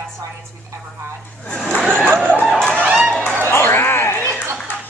best audience we've ever had. All right!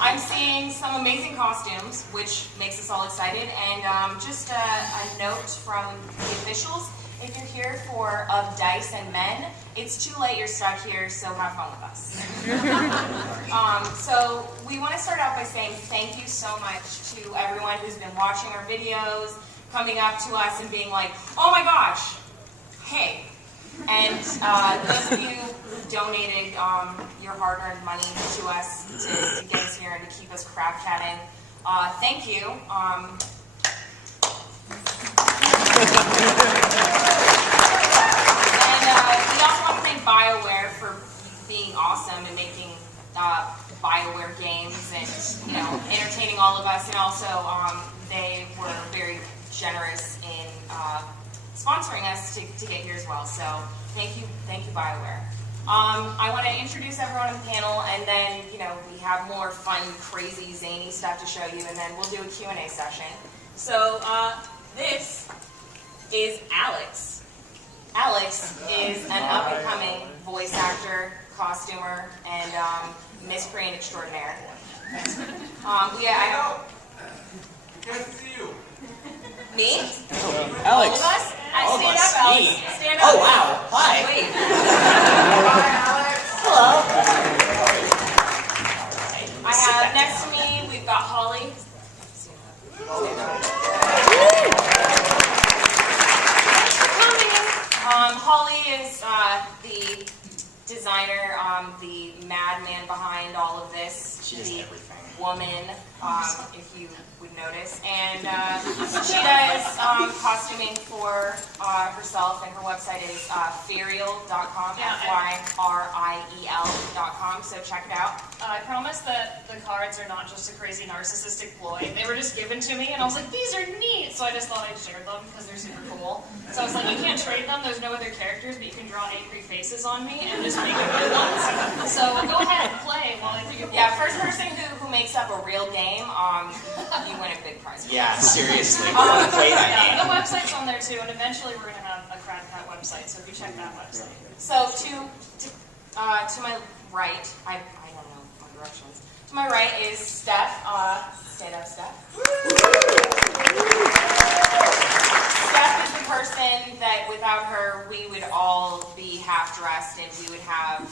I'm seeing some amazing costumes, which makes us all excited. And just a note from the officials, if you're here for Of Dice and Men, it's too late, you're stuck here, so have fun with us. So we want to start out by saying thank you so much to everyone who's been watching our videos, coming up to us and being like, oh my gosh, hey. And those of you who donated your hard-earned money to us to get us here and to keep us crab-catting, thank you. We also want to thank BioWare for being awesome and making BioWare games and, you know, entertaining all of us. And also, they were very generous in sponsoring us to get here as well. So thank you, BioWare. I want to introduce everyone on the panel, and then, you know, we have more fun, crazy, zany stuff to show you, and then we'll do a Q&A session. So this is Alex. Alex is an up-and-coming voice actor, costumer, and miscreant extraordinaire. Good to see you. Me? Alex. All of us? Stand up, Alex. Stand up. Oh, wow. Hi. Wait. Hi, Alex. Hello. I have next to me, we've got Holly. Holly is the designer, the madman behind all of this. She's everything. Woman, if you would notice. And she does costuming for herself, and her website is Fyriel.com, Fyriel.com, so check it out. I promise that the cards are not just a crazy narcissistic ploy. They were just given to me, and I was like, these are neat! So I just thought I'd share them because they're super cool. So I was like, you can't trade them, there's no other characters, but you can draw angry faces on me and just make good ones. So go ahead and play while I think of Yeah, first person who makes up a real game, you win a big prize. Yeah, seriously. We're going to play that Yeah, the game. website's on there too, and eventually we're going to have a Crab Cat website, so if you check that website. So to my right, I don't know my directions. To my right is Steph. Stand up, Steph. Steph is the person that without her we would all be half dressed and we would have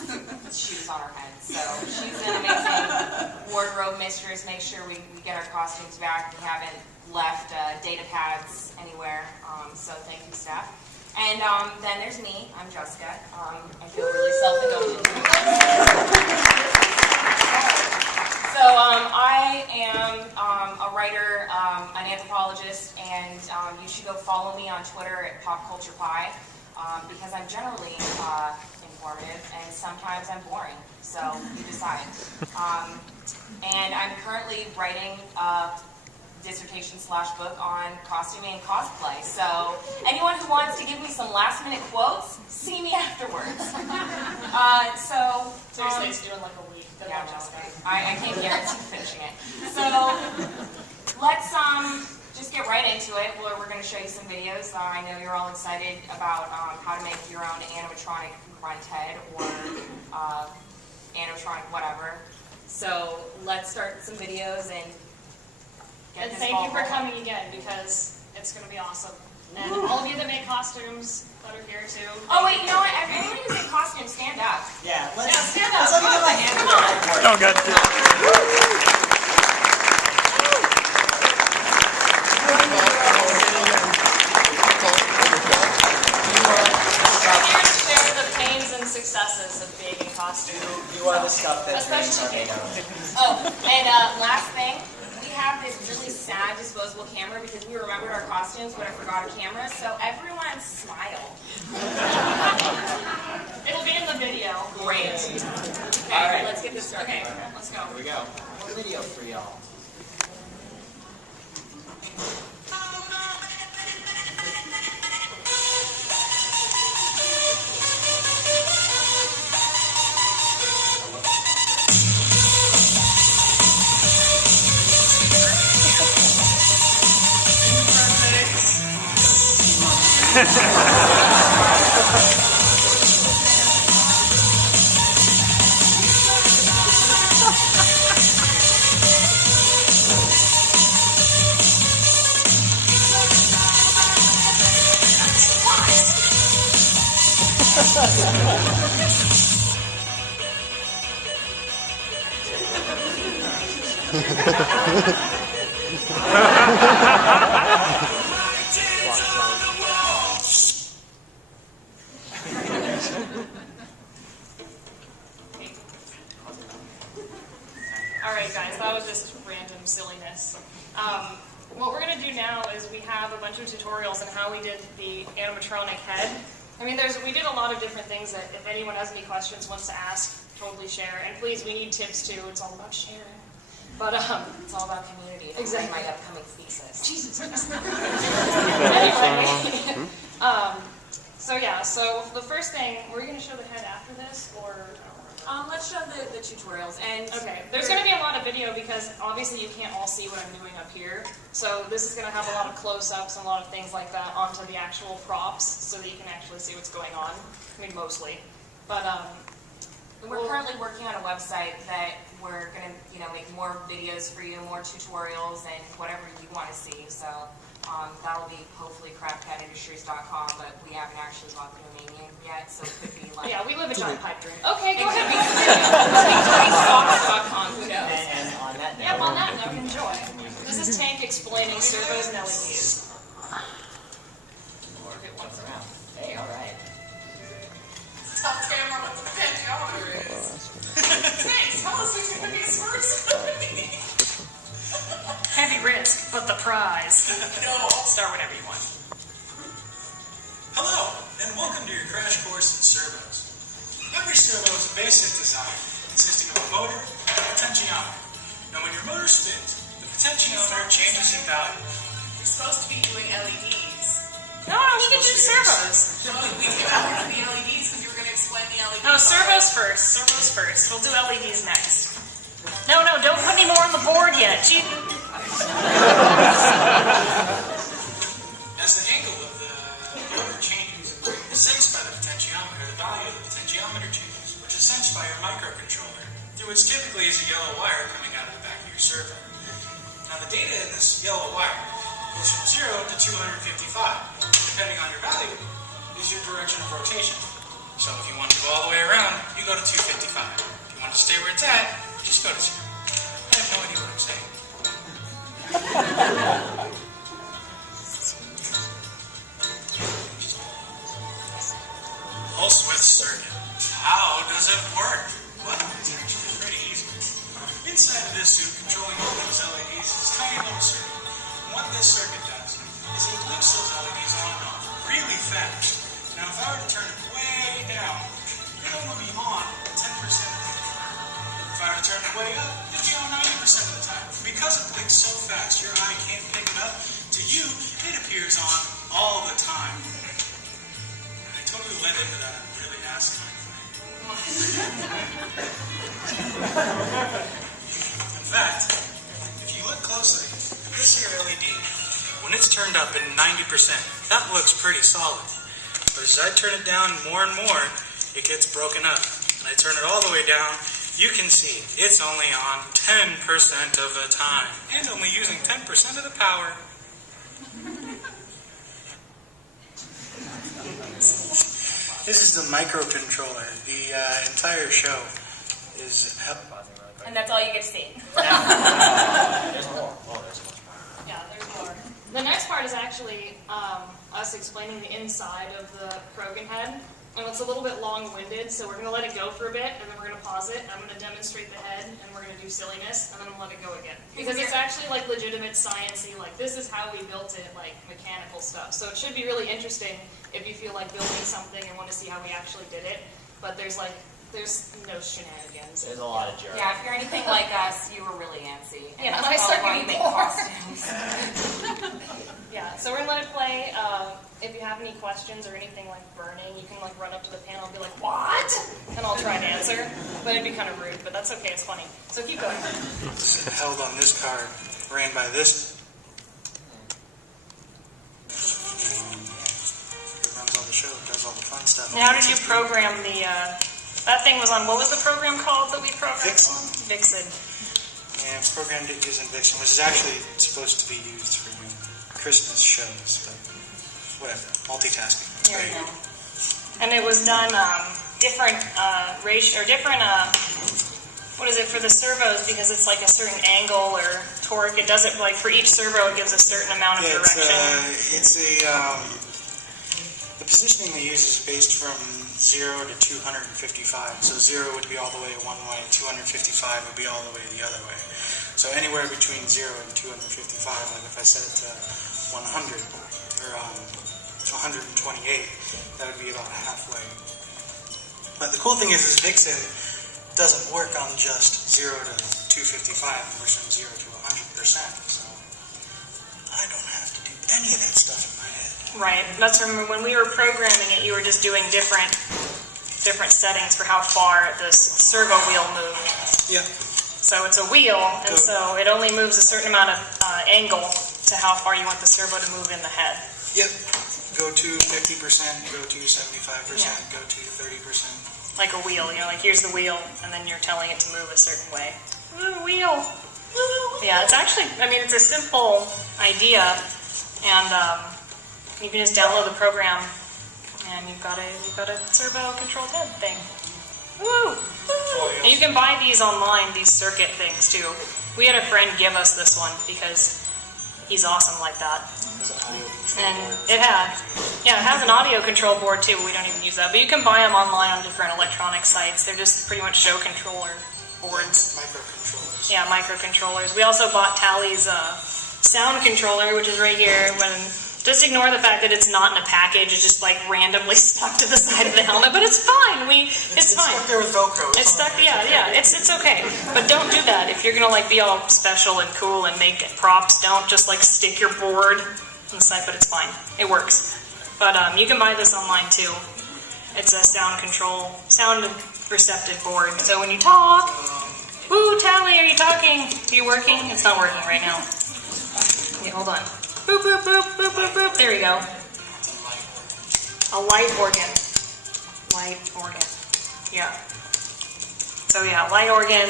shoes on our heads. So she's an amazing wardrobe mistress. Make sure we get our costumes back. We haven't left data pads anywhere. So thank you, Steph. And then there's me. I'm Jessica. I feel really self-indulgent. So I am a writer, an anthropologist, and you should go follow me on Twitter at PopCulturePie because I'm generally informative and sometimes I'm boring. So you decide. And I'm currently writing a dissertation/book on costuming and cosplay. So anyone who wants to give me some last-minute quotes, see me afterwards. Seriously, it's doing like a week. Yeah, I came here and finishing it. So let's just get right into it. We're going to show you some videos. I know you're all excited about how to make your own animatronic front head or animatronic whatever. So let's start some videos and get And this thank ball you for rolling. coming again, because it's going to be awesome. And all of you that make costumes that are here too. Oh wait, you know what? Everybody who's in costume, stand up. Yeah, let's Yeah, stand up. let me get my hands Come on. Oh, God. We're here to share the pains and successes of being in costume. You are the stuff that dreams are Especially made of. Oh, and last thing, we have this really sad disposable camera because we remembered our costumes, but I forgot a camera. So everyone smile. It'll be in the video. Great. Okay, All right. let's get this started. Okay, let's go. Here we go. One video for y'all. Alright guys, that was just random silliness. What we're going to do now is we have a bunch of tutorials on how we did the animatronic head. I mean, we did a lot of different things that if anyone has any questions, wants to ask, totally share. And please, we need tips too. It's all about sharing. But it's all about community. Exactly. My upcoming thesis. Jesus. Anyway, so yeah, so the first thing, we're going to show the head after this, or? Let's show the tutorials. And okay, there's going to be a lot of video because obviously you can't all see what I'm doing up here. So this is going to have a lot of close-ups and a lot of things like that onto the actual props so that you can actually see what's going on. I mean, mostly. But we're currently working on a website that we're going to, make more videos for you, more tutorials, and whatever you want to see. So that'll be hopefully crapcatindustries.com, but we haven't actually bought the domain yet, so it could be like... Yeah, we live in giant pipe dream. Okay, go ahead. Socks.com, who knows? And on that note... Yep, on that note, enjoy. This is Tank explaining servos and LEDs. Or if it wants around. Hey, alright. Top camera with the potentiometer is. Thanks, tell us which one is first. Heavy risk, but the prize. No, I'll start whenever you want. Hello, and welcome to your crash course in servos. Every servo is a basic design consisting of a motor and a potentiometer. Now when your motor spins, the potentiometer changes in value. You're supposed to be doing LEDs. No, we can do servos. No, we do after the LEDs because you were going to explain the LEDs. No, servos first. Servos first. We'll do LEDs next. No, don't put any more on the board yet. Gee. As the angle of the motor changes is sensed by the potentiometer, the value of the potentiometer changes, which is sensed by your microcontroller, through which typically is a yellow wire coming out of the back of your servo. Now the data in this yellow wire goes from 0 to 255. Depending on your value, is your direction of rotation. So if you want to go all the way around, you go to 255. If you want to stay where it's at, just go to 0. I have no idea what I'm saying. Pulse width circuit. How does it work? Well, it's actually pretty easy. Inside of this suit, controlling all those LEDs is a tiny little circuit. And what this circuit does is it blinks those LEDs on and off really fast. Now, if I were to turn it way down, it'll only be on 10% of the time. If I were to turn it way up, it'll be on 90% of the time. Because it blinks so fast, your eye can't pick it up. To you, it appears on all the time. And I totally led into that really nasty In fact, if you look closely, this here LED, when it's turned up at 90%, that looks pretty solid. But as I turn it down more and more, it gets broken up. And I turn it all the way down, you can see it's only on 10% of the time, and only using 10% of the power. This is the microcontroller. The entire show is... And that's all you get to see. There's more. Oh, there's much more. Yeah, there's more. The next part is actually us explaining the inside of the Krogan head. And it's a little bit long-winded, so we're going to let it go for a bit, and then we're going to pause it. I'm going to demonstrate the head, and we're going to do silliness, and then we'll let it go again. Because it's actually like legitimate science-y, like this is how we built it, like mechanical stuff. So it should be really interesting if you feel like building something and want to see how we actually did it. But there's no shenanigans. There's a lot of jerks. Yeah, if you're anything like us, you were really antsy. And Yeah, that's I start why you getting make bored. costumes. Yeah, so we're going to let it play. If you have any questions or anything like burning, you can like run up to the panel and be like, "What?" And I'll try and answer. But it'd be kind of rude, but that's okay, it's funny. So keep going. It's held on this card, ran by this. It runs all the show, does all the fun stuff. Now, how did you program the, that thing was on, what was the program called that we programmed? Vixen. Vixen. Yeah, programmed it using Vixen, which is actually supposed to be used for Christmas shows, but whatever. Multitasking. There you go. And it was done different ratio, or different, what is it, for the servos, because it's like a certain angle or torque. It does it, like, for each servo, it gives a certain amount of direction. The positioning they use is based from 0 to 255. So 0 would be all the way one way, 255 would be all the way the other way. So anywhere between 0 and 255, like if I set it to 100 or 128, that would be about halfway. But the cool thing is Vixen doesn't work on just 0 to 255, it works from 0 to 100%. So I don't have to do any of that stuff in my head. Right. That's when we were programming it, you were just doing different settings for how far the servo wheel moved. Yeah. So it's a wheel, and so it only moves a certain amount of angle to how far you want the servo to move in the head. Yep. Go to 50%, go to 75%, go to 30%. Like a wheel, you know, like here's the wheel, and then you're telling it to move a certain way. Ooh, wheel! Woo! Yeah, it's actually, I mean, it's a simple idea, and you can just download the program, and you've got a servo-controlled head thing. Woo! And you can buy these online, these circuit things too. We had a friend give us this one because he's awesome like that. And it has an audio control board too. We don't even use that, but you can buy them online on different electronic sites. They're just pretty much show controller boards. Microcontrollers. Yeah, microcontrollers. We also bought Tally's sound controller, which is right here. Just ignore the fact that it's not in a package. It's just like randomly stuck to the side of the helmet, but it's fine. It's fine. Stuck there with Velcro. It's stuck. Yeah. It's okay. But don't do that if you're gonna like be all special and cool and make props. Don't just like stick your board on the side. But it's fine. It works. But you can buy this online too. It's a sound receptive board. So when you talk, woo, Tally, are you talking? Are you working? It's not working right now. Okay, hold on. Boop, boop, boop, boop, boop, boop. There we go. A light organ. Light organ. Yeah. So yeah, light organ,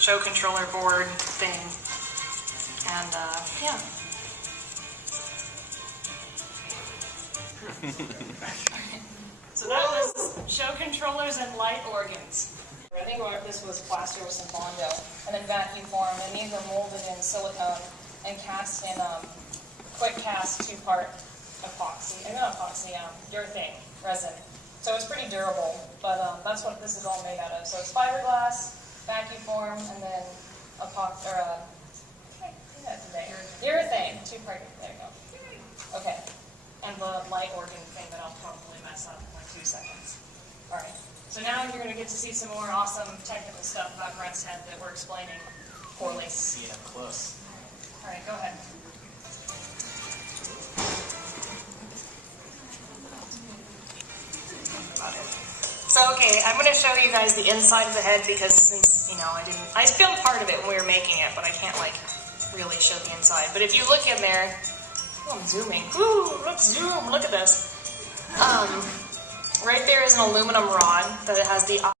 show controller board thing. And yeah. So that was show controllers and light organs. I think this was plaster with some Bondo, and then vacuum formed, and these are molded in silicone and cast in quick cast 2-part epoxy, urethane resin. So it's pretty durable, but that's what this is all made out of. So it's fiberglass, vacuum form, and then urethane, 2-part. There you go. Okay, and the light organ thing that I'll probably mess up in like 2 seconds. All right. So now you're going to get to see some more awesome technical stuff about Brent's head that we're explaining poorly. See it up close. All right, go ahead. So, okay, I'm going to show you guys the inside of the head because since, I filmed part of it when we were making it, but I can't, really show the inside. But if you look in there, I'm zooming. Woo, let's zoom, look at this. Right there is an aluminum rod that has the